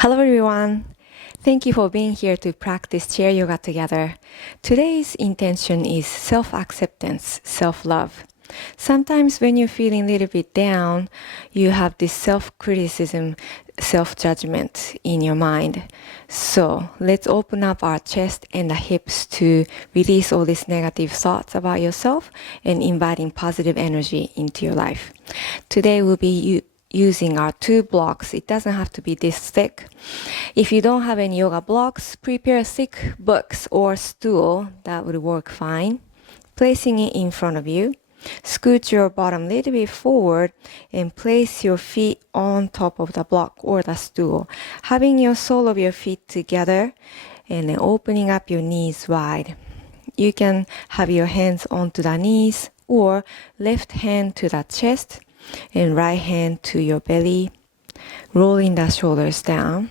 Hello everyone. Thank you for being here to practice chair yoga together. Today's intention is self-acceptance, self-love. Sometimes when you're feeling a little bit down, you have this self-criticism, self-judgment in your mind. So let's open up our chest and the hips to release all these negative thoughts about yourself and inviting positive energy into your life. Today we'll be using our 2 blocks. It doesn't have to be this thick. If you don't have any yoga blocks, prepare thick books or stool. That would work fine. Placing it in front of you. Scoot your bottom a little bit forward and place your feet on top of the block or the stool. Having your sole of your feet together and then opening up your knees wide. You can have your hands onto the knees or left hand to the chest and right hand to your belly, rolling the shoulders down.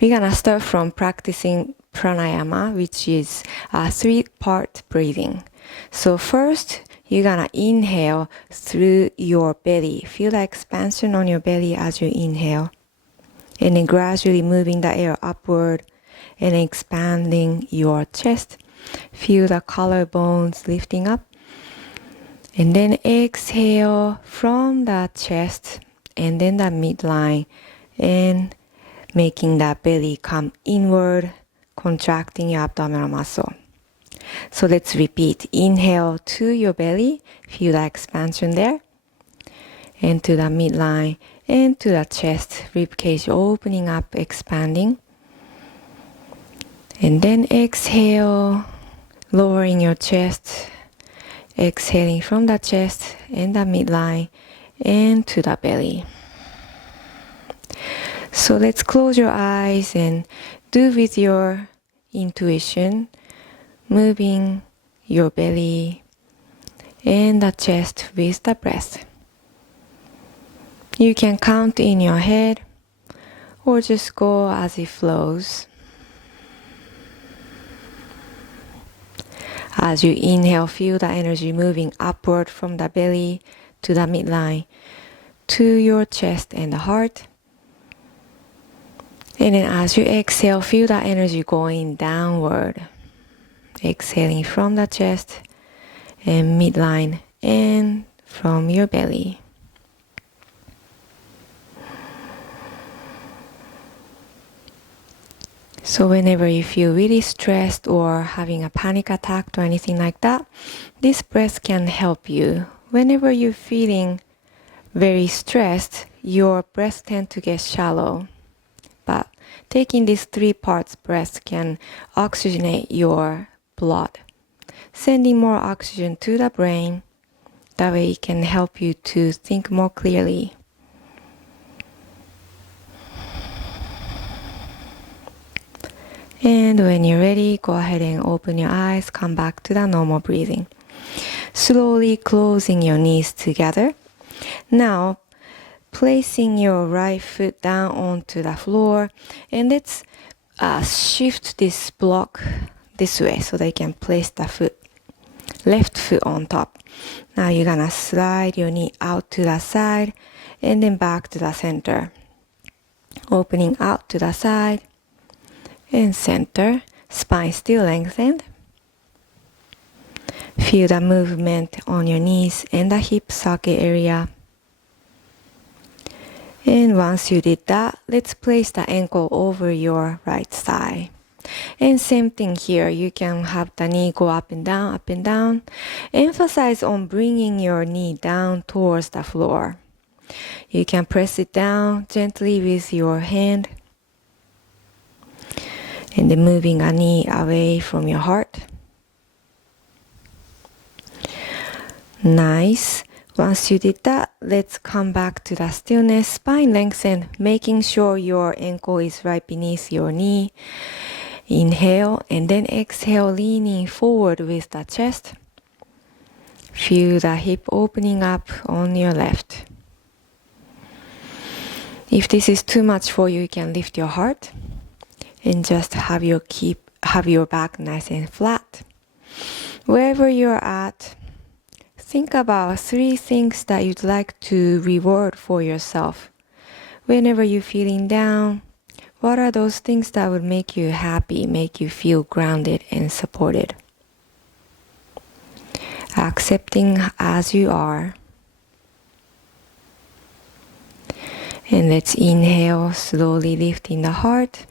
We're gonna start from practicing pranayama, which is a 3-part breathing. So first, you're gonna inhale through your belly. Feel the expansion on your belly as you inhale. And then gradually moving the air upward and expanding your chest. Feel the collarbones lifting up. And then exhale from the chest and then the midline and making the belly come inward, contracting your abdominal muscle. So let's repeat. Inhale to your belly, feel the expansion there, and to the midline and to the chest, ribcage opening up, expanding. And then exhale, lowering your chest, exhaling from the chest and the midline and to the belly. So let's close your eyes and do with your intuition, moving your belly and the chest with the breath. You can count in your head or just go as it flows. As you inhale, feel the energy moving upward from the belly to the midline, to your chest and the heart. And then as you exhale, feel the energy going downward. Exhaling from the chest and midline and from your belly. So whenever you feel really stressed or having a panic attack or anything like that, this breath can help you. Whenever you're feeling very stressed, your breath tends to get shallow. But taking these 3 parts breath can oxygenate your blood, sending more oxygen to the brain. That way it can help you to think more clearly. And when you're ready, go ahead and open your eyes, come back to the normal breathing. Slowly closing your knees together. Now, placing your right foot down onto the floor, and let's shift this block this way so they can place the left foot on top. Now you're gonna slide your knee out to the side and then back to the center. Opening out to the side and center, spine still lengthened. Feel the movement on your knees and the hip socket area. And once you did that, let's place the ankle over your right thigh. And same thing here, you can have the knee go up and down, up and down. Emphasize on bringing your knee down towards the floor. You can press it down gently with your hand. And then moving a knee away from your heart. Nice. Once you did that, let's come back to the stillness, spine lengthen, making sure your ankle is right beneath your knee. Inhale and then exhale, leaning forward with the chest. Feel the hip opening up on your left. If this is too much for you, you can lift your heart and just have your back nice and flat. Wherever you're at, think about 3 things that you'd like to reward for yourself. Whenever you're feeling down, What are those things that would make you happy, make you feel grounded and supported? Accepting as you are. And let's inhale, slowly lifting the heart.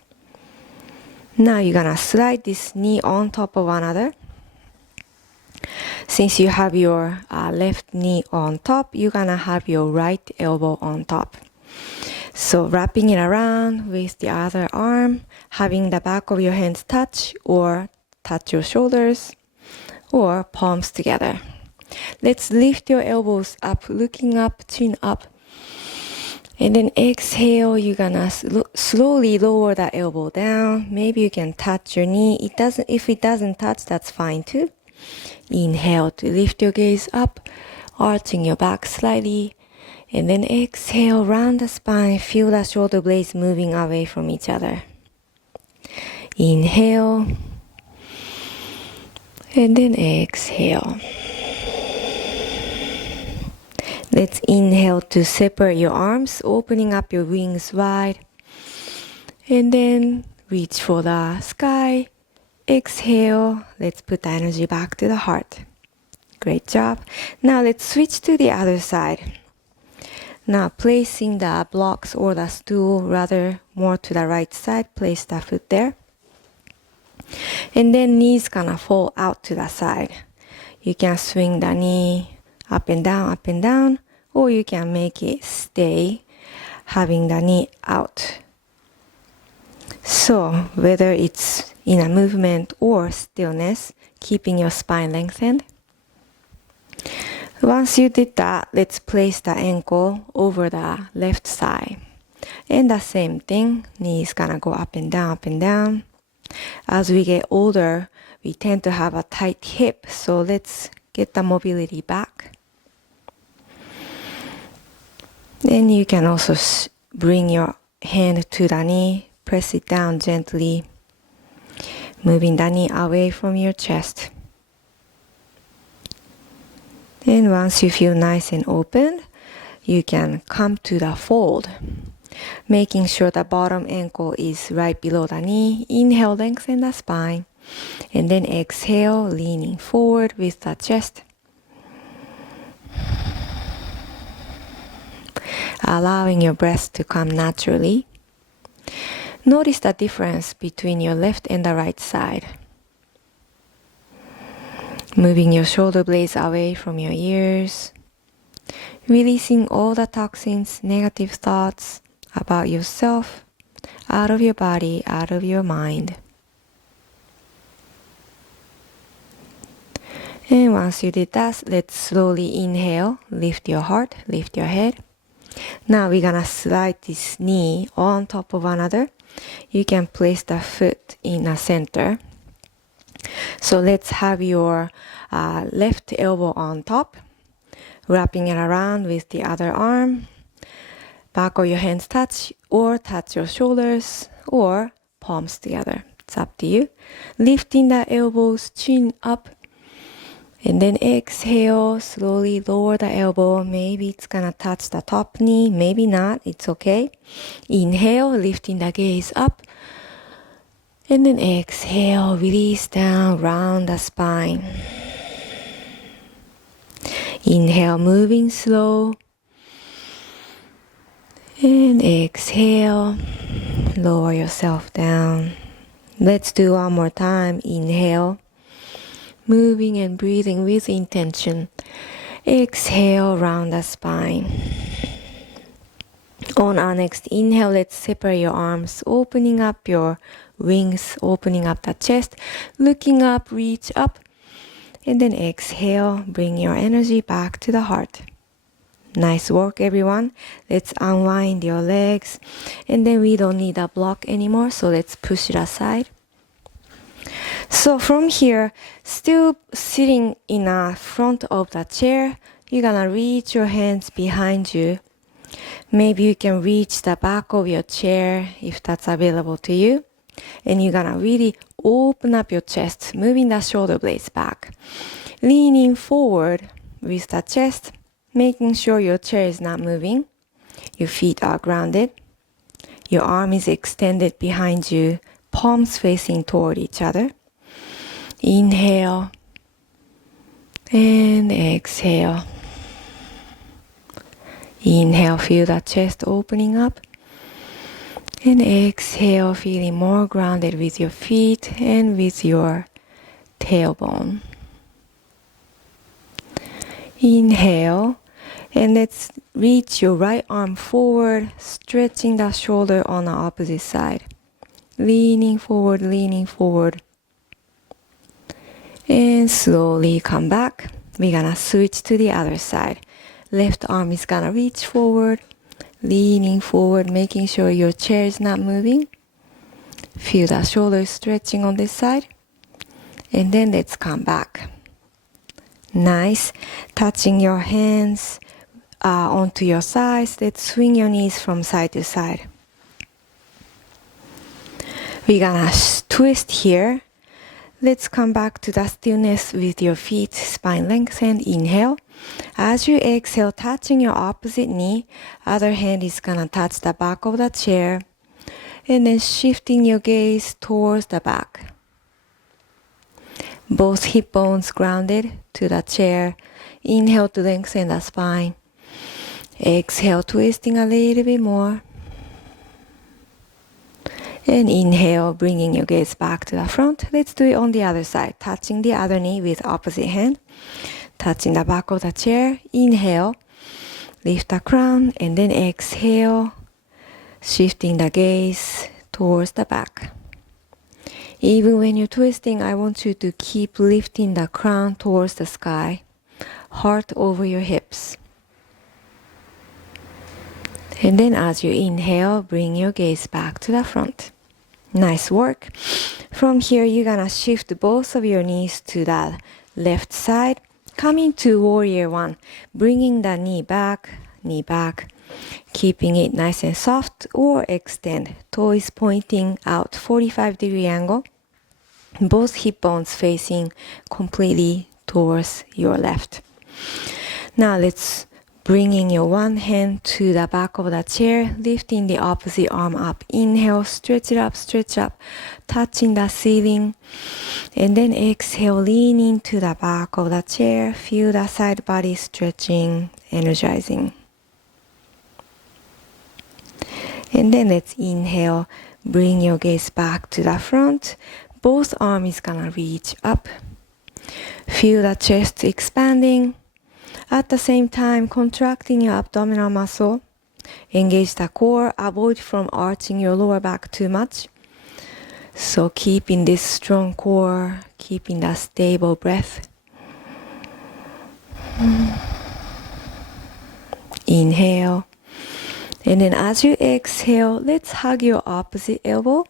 Now you're gonna slide this knee on top of another. Since you have your left knee on top, you're gonna have your right elbow on top. So wrapping it around with the other arm, having the back of your hands touch or touch your shoulders or palms together. Let's lift your elbows up, looking up, chin up. And then exhale, you're gonna slowly lower the elbow down. Maybe you can touch your knee. If it doesn't touch, that's fine too. Inhale to lift your gaze up, arching your back slightly. And then exhale, round the spine, feel the shoulder blades moving away from each other. Inhale. And then exhale. Let's inhale to separate your arms, opening up your wings wide. And then reach for the sky. Exhale. Let's put the energy back to the heart. Great job. Now let's switch to the other side. Now placing the blocks or the stool rather more to the right side, place the foot there. And then knees gonna fall out to the side. You can swing the knee up and down, or you can make it stay, having the knee out. So whether it's in a movement or stillness, keeping your spine lengthened. Once you did that, let's place the ankle over the left side. And the same thing, knees gonna go up and down. As we get older, we tend to have a tight hip, so let's get the mobility back. Then you can also bring your hand to the knee, press it down gently, moving the knee away from your chest. And once you feel nice and open, you can come to the fold, making sure the bottom ankle is right below the knee. Inhale, lengthen the spine. And then exhale, leaning forward with the chest. Allowing your breath to come naturally. Notice the difference between your left and the right side. Moving your shoulder blades away from your ears. Releasing all the toxins, negative thoughts about yourself, out of your body, out of your mind. And once you did that, let's slowly inhale, lift your heart, lift your head. Now we're gonna slide this knee on top of another. You can place the foot in the center. So let's have your left elbow on top, wrapping it around with the other arm. Back of your hands touch or touch your shoulders or palms together. It's up to you. Lifting the elbows, chin up. And then exhale, slowly lower the elbow. Maybe it's gonna touch the top knee, maybe not, it's okay. Inhale, lifting the gaze up. And then exhale, release down, round the spine. Inhale, moving slow. And exhale, lower yourself down. Let's do one more time. Inhale, moving and breathing with intention. Exhale, round the spine. On our next inhale, let's separate your arms, opening up your wings, opening up the chest, looking up, reach up. And then exhale, bring your energy back to the heart. Nice work, everyone. Let's unwind your legs. And then we don't need a block anymore, so let's push it aside. So from here, still sitting in the front of the chair, you're gonna reach your hands behind you. Maybe you can reach the back of your chair if that's available to you. And you're gonna really open up your chest, moving the shoulder blades back. Leaning forward with the chest, making sure your chair is not moving. Your feet are grounded. Your arm is extended behind you, palms facing toward each other. Inhale and exhale. Inhale, feel the chest opening up. And exhale, feeling more grounded with your feet and with your tailbone. Inhale, and let's reach your right arm forward, stretching the shoulder on the opposite side. Leaning forward, leaning forward. And slowly come back. We're gonna switch to the other side. Left arm is gonna reach forward, leaning forward, making sure your chair is not moving. Feel the shoulders stretching on this side. And then let's come back. Nice. Touching your hands onto your sides. Let's swing your knees from side to side. We're gonna twist here. Let's come back to the stillness with your feet, spine lengthened. Inhale. As you exhale, touching your opposite knee, other hand is gonna touch the back of the chair. And then shifting your gaze towards the back. Both hip bones grounded to the chair. Inhale to lengthen the spine. Exhale, twisting a little bit more. And inhale, bringing your gaze back to the front. Let's do it on the other side. Touching the other knee with opposite hand. Touching the back of the chair. Inhale, lift the crown, and then exhale, shifting the gaze towards the back. Even when you're twisting, I want you to keep lifting the crown towards the sky. Heart over your hips. And then as you inhale, bring your gaze back to the front. Nice work. From here, you're gonna shift both of your knees to the left side. Coming to warrior one, bringing the knee back, keeping it nice and soft, or extend. Toes pointing out 45-degree angle. Both hip bones facing completely towards your left. Now let's bringing your one hand to the back of the chair, lifting the opposite arm up. Inhale, stretch it up, touching the ceiling. And then exhale, leaning to the back of the chair. Feel the side body stretching, energizing. And then let's inhale, bring your gaze back to the front. Both arms gonna reach up. Feel the chest expanding. At the same time, contracting your abdominal muscle. Engage the core. Avoid from arching your lower back too much. So keeping this strong core, keeping that stable breath. Inhale. And then as you exhale, let's hug your opposite elbow.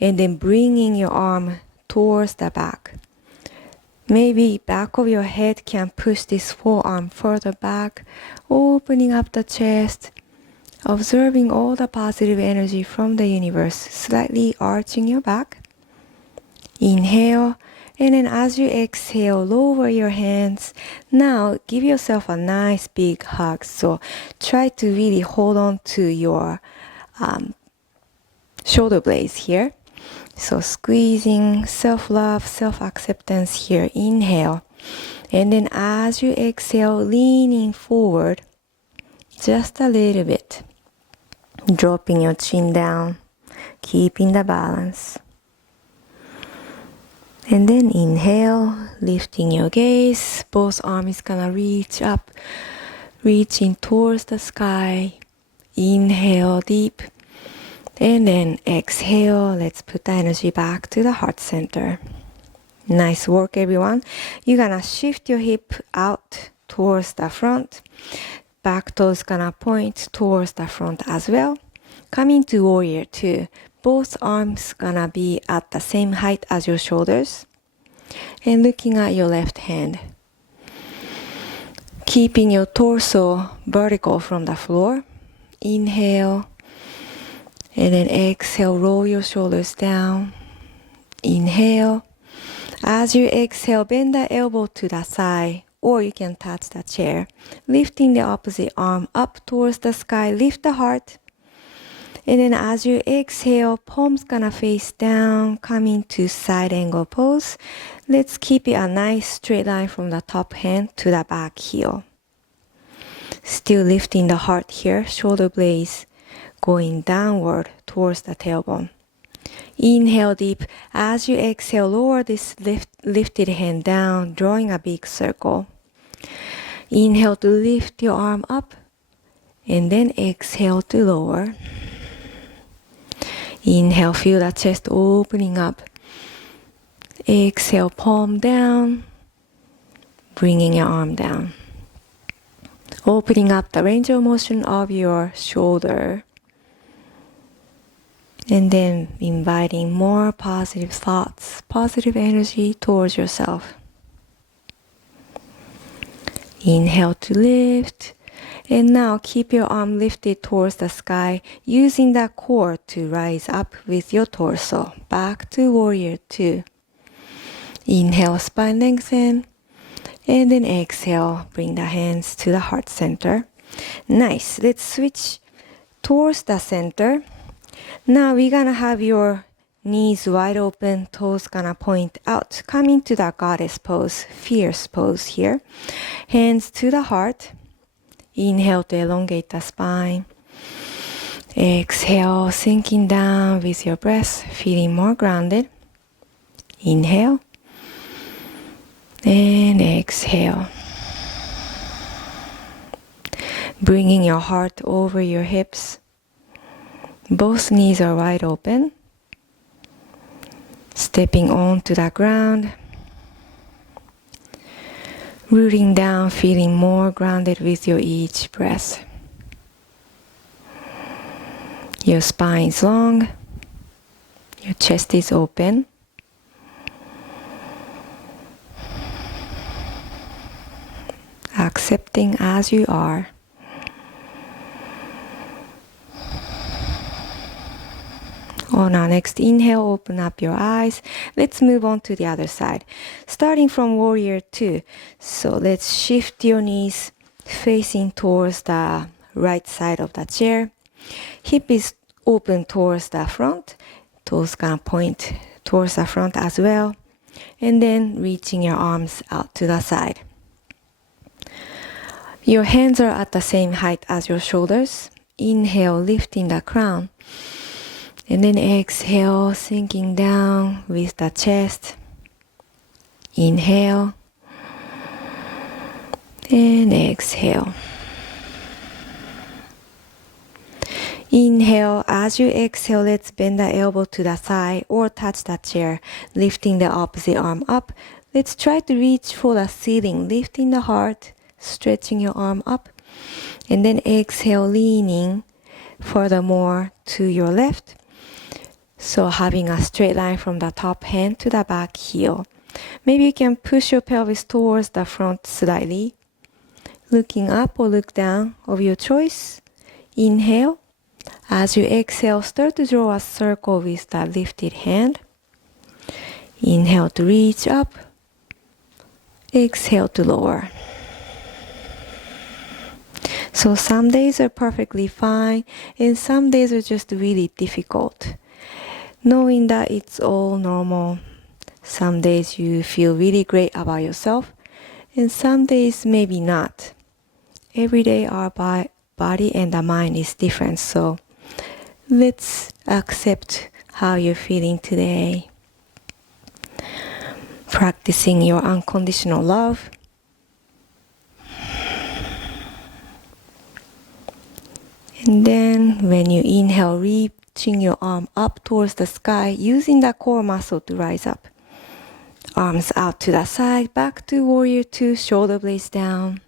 And then bringing your arm towards the back. Maybe back of your head can push this forearm further back, opening up the chest, observing all the positive energy from the universe, slightly arching your back. Inhale, and then as you exhale, lower your hands. Now give yourself a nice big hug. So try to really hold on to your shoulder blades here. So squeezing, self-love, self-acceptance here. Inhale. And then as you exhale, leaning forward just a little bit. Dropping your chin down, keeping the balance. And then inhale, lifting your gaze. Both arms gonna reach up, reaching towards the sky. Inhale deep. And then exhale, let's put the energy back to the heart center. Nice work, everyone. You're gonna shift your hip out towards the front. Back toes gonna point towards the front as well. Coming to warrior two. Both arms gonna be at the same height as your shoulders. And looking at your left hand. Keeping your torso vertical from the floor. Inhale. And then exhale, roll your shoulders down. Inhale. As you exhale, bend the elbow to the side, or you can touch the chair. Lifting the opposite arm up towards the sky, lift the heart. And then as you exhale, palms gonna face down, coming to side angle pose. Let's keep it a nice straight line from the top hand to the back heel. Still lifting the heart here, shoulder blades going downward towards the tailbone. Inhale deep. As you exhale, lower this lifted hand down, drawing a big circle. Inhale to lift your arm up, and then exhale to lower. Inhale, feel the chest opening up. Exhale, palm down, bringing your arm down. Opening up the range of motion of your shoulder. And then inviting more positive thoughts, positive energy towards yourself. Inhale to lift. And now keep your arm lifted towards the sky, using the core to rise up with your torso. Back to warrior 2. Inhale, spine lengthen. And then exhale, bring the hands to the heart center. Nice. Let's switch towards the center. Now we're gonna have your knees wide open, toes gonna point out, coming to the goddess pose, fierce pose here. Hands to the heart. Inhale to elongate the spine. Exhale, sinking down with your breath, feeling more grounded. Inhale. And exhale. Bringing your heart over your hips. Both knees are wide open. Stepping onto the ground. Rooting down, feeling more grounded with your each breath. Your spine is long. Your chest is open. Accepting as you are. On our next inhale, open up your eyes. Let's move on to the other side. Starting from warrior 2. So let's shift your knees facing towards the right side of the chair. Hip is open towards the front. Toes gonna point towards the front as well. And then reaching your arms out to the side. Your hands are at the same height as your shoulders. Inhale, lifting the crown. And then exhale, sinking down with the chest. Inhale. And exhale. Inhale. As you exhale, let's bend the elbow to the thigh or touch the chair, lifting the opposite arm up. Let's try to reach for the ceiling, lifting the heart, stretching your arm up. And then exhale, leaning furthermore to your left. So having a straight line from the top hand to the back heel. Maybe you can push your pelvis towards the front slightly. Looking up or look down of your choice. Inhale. As you exhale, start to draw a circle with the lifted hand. Inhale to reach up. Exhale to lower. So some days are perfectly fine and some days are just really difficult. Knowing that it's all normal. Some days you feel really great about yourself and some days maybe not. Every day our body and the mind is different, so let's accept how you're feeling today. Practicing your unconditional love. And then when you inhale, reaching your arm up towards the sky, using the core muscle to rise up. Arms out to the side, back to warrior 2, shoulder blades down.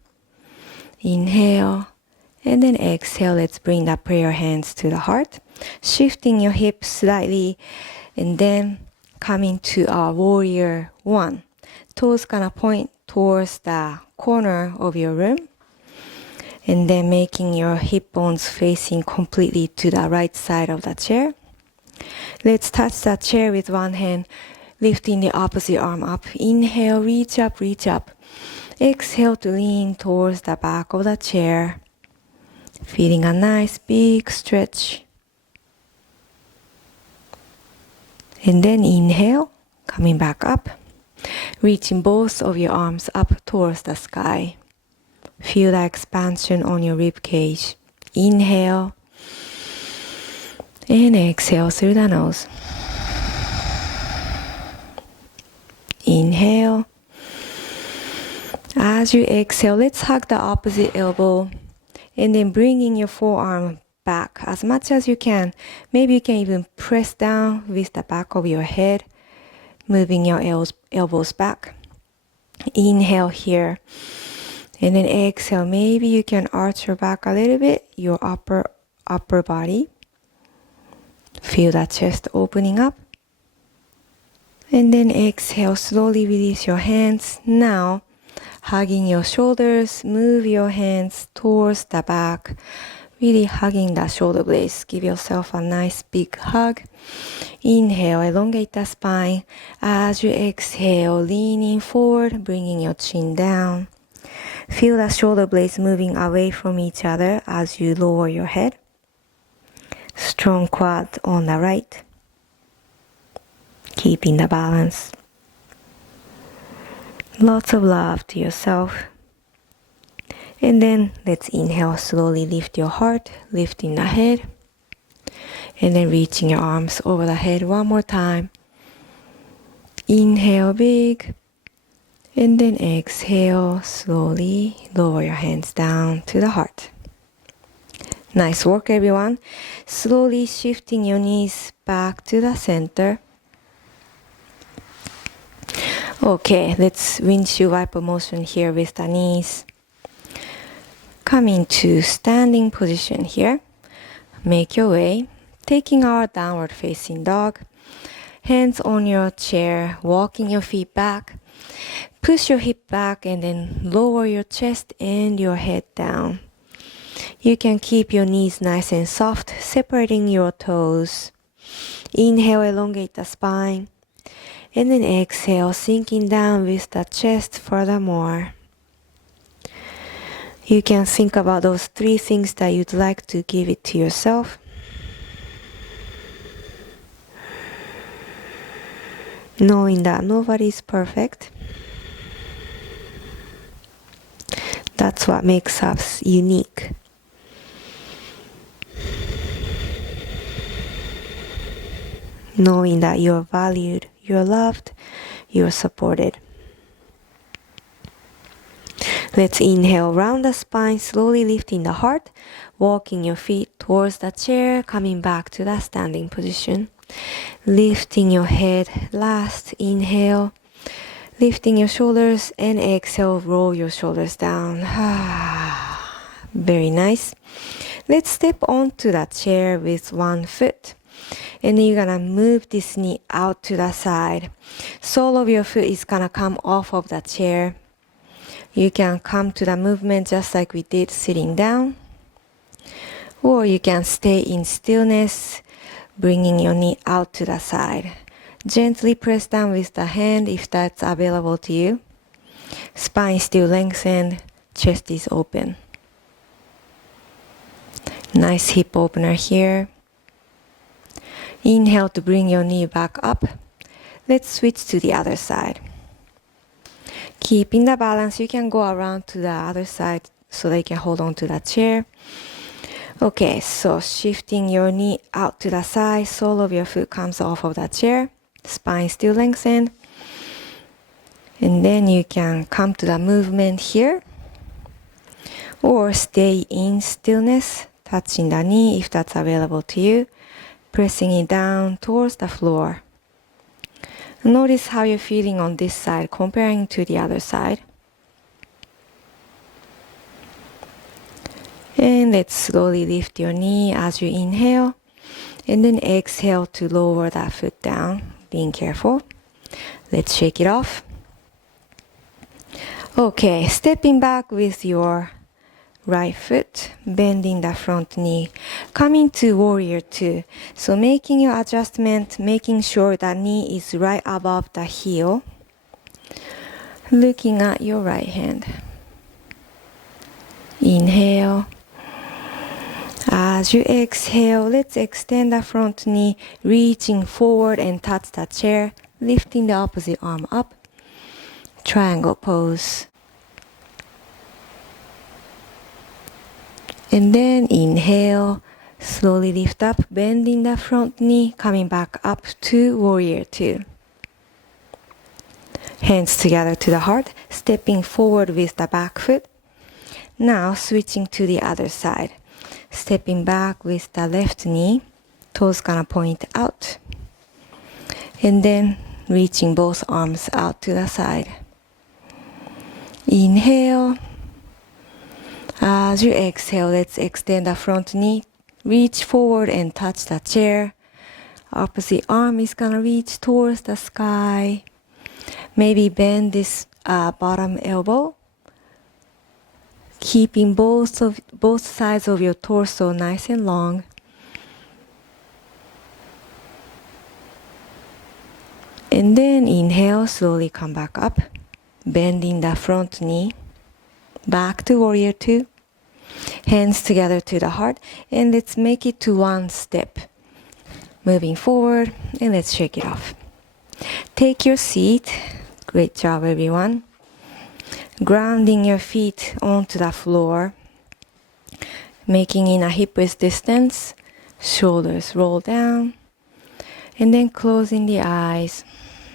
Inhale, and then exhale. Let's bring the prayer hands to the heart. Shifting your hips slightly, and then coming to our warrior 1. Toes gonna point towards the corner of your room. And then making your hip bones facing completely to the right side of the chair. Let's touch the chair with one hand, lifting the opposite arm up. Inhale, reach up, reach up. Exhale to lean towards the back of the chair. Feeling a nice big stretch. And then inhale, coming back up, reaching both of your arms up towards the sky. Feel the expansion on your rib cage. Inhale and exhale through the nose. Inhale. As you exhale, let's hug the opposite elbow and then bringing your forearm back as much as you can. Maybe you can even press down with the back of your head, moving your elbows back. Inhale here. And then exhale. Maybe you can arch your back a little bit, your upper body. Feel the chest opening up. And then exhale, slowly release your hands. Now, hugging your shoulders, move your hands towards the back. Really hugging the shoulder blades. Give yourself a nice big hug. Inhale, elongate the spine. As you exhale, leaning forward, bringing your chin down. Feel the shoulder blades moving away from each other as you lower your head. Strong quad on the right. Keeping the balance. Lots of love to yourself. And then let's inhale, slowly lift your heart, lifting the head. And then reaching your arms over the head one more time. Inhale big. And then exhale, slowly lower your hands down to the heart. Nice work, everyone. Slowly shifting your knees back to the center. Okay, let's windshield wiper motion here with the knees. Coming to standing position here. Make your way. Taking our downward facing dog. Hands on your chair, walking your feet back. Push your hip back and then lower your chest and your head down. You can keep your knees nice and soft, separating your toes. Inhale, elongate the spine. And then exhale, sinking down with the chest furthermore. You can think about those 3 things that you'd like to give it to yourself. Knowing that nobody's perfect. That's what makes us unique. Knowing that you're valued, you're loved, you're supported. Let's inhale, round the spine, slowly lifting the heart, walking your feet towards the chair, coming back to that standing position. Lifting your head, last inhale. Lifting your shoulders and exhale, roll your shoulders down. Very nice. Let's step onto the chair with one foot. And then you're gonna move this knee out to the side. Sole of your foot is gonna come off of the chair. You can come to the movement just like we did sitting down. Or you can stay in stillness, bringing your knee out to the side. Gently press down with the hand if that's available to you. Spine still lengthened, chest is open. Nice hip opener here. Inhale to bring your knee back up. Let's switch to the other side. Keeping the balance, you can go around to the other side so that you can hold on to the chair. Okay, so shifting your knee out to the side, sole of your foot comes off of the chair. Spine still lengthened. And then you can come to the movement here. Or stay in stillness, touching the knee if that's available to you. Pressing it down towards the floor. Notice how you're feeling on this side comparing to the other side. And let's slowly lift your knee as you inhale. And then exhale to lower that foot down. Being careful. Let's shake it off. Okay, stepping back with your right foot, bending the front knee, coming to warrior 2. So making your adjustment, making sure that knee is right above the heel. Looking at your right hand. Inhale. As you exhale, let's extend the front knee, reaching forward and touch the chair, lifting the opposite arm up. Triangle pose. And then inhale, slowly lift up, bending the front knee, coming back up to warrior two. Hands together to the heart, stepping forward with the back foot. Now switching to the other side. Stepping back with the left knee, toes gonna point out. And then reaching both arms out to the side. Inhale. As you exhale, let's extend the front knee, reach forward and touch the chair. Opposite arm is gonna reach towards the sky. Maybe bend this bottom elbow, keeping both sides of your torso nice and long. And then inhale, slowly come back up, bending the front knee, back to warrior two. Hands together to the heart, and let's make it to one step. Moving forward, and let's shake it off. Take your seat. Great job, everyone. Grounding your feet onto the floor, making in a hip width distance. Shoulders roll down, and then closing the eyes.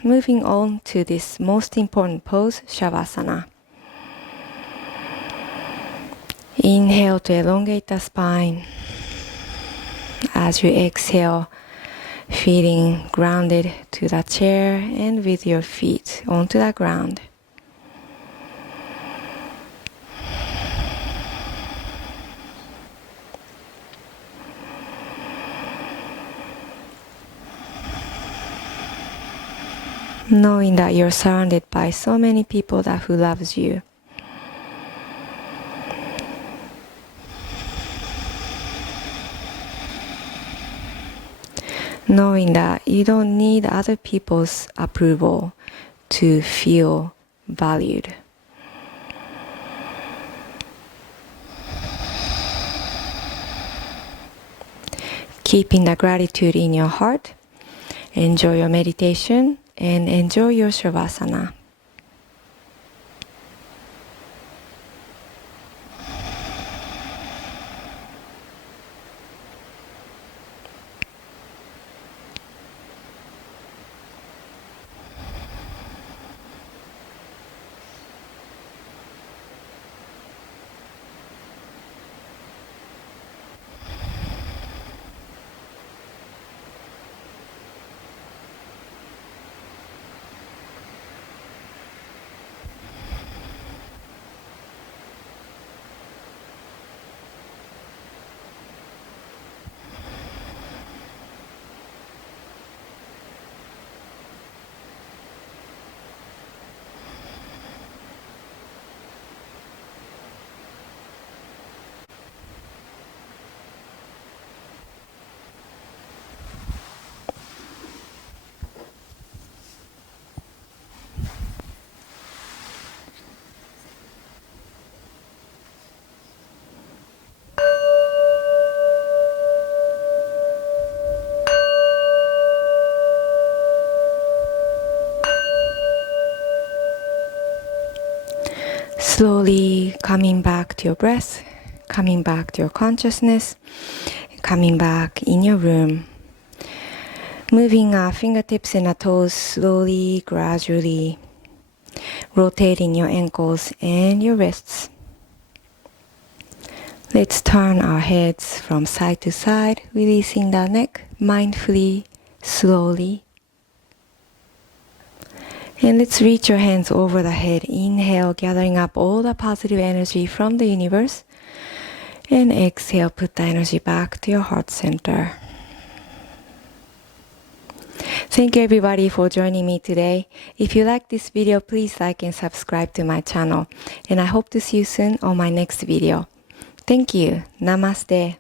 Moving on to this most important pose, Shavasana. Inhale to elongate the spine. As you exhale, feeling grounded to the chair and with your feet onto the ground. Knowing that you're surrounded by so many people who loves you. Knowing that you don't need other people's approval to feel valued. Keeping the gratitude in your heart, enjoy your meditation and enjoy your Shavasana. Slowly coming back to your breath, coming back to your consciousness, coming back in your room. Moving our fingertips and our toes slowly, gradually, rotating your ankles and your wrists. Let's turn our heads from side to side, releasing the neck mindfully, slowly. And let's reach your hands over the head. Inhale, gathering up all the positive energy from the universe. And exhale, put the energy back to your heart center. Thank you everybody for joining me today. If you like this video, please like and subscribe to my channel. And I hope to see you soon on my next video. Thank you. Namaste.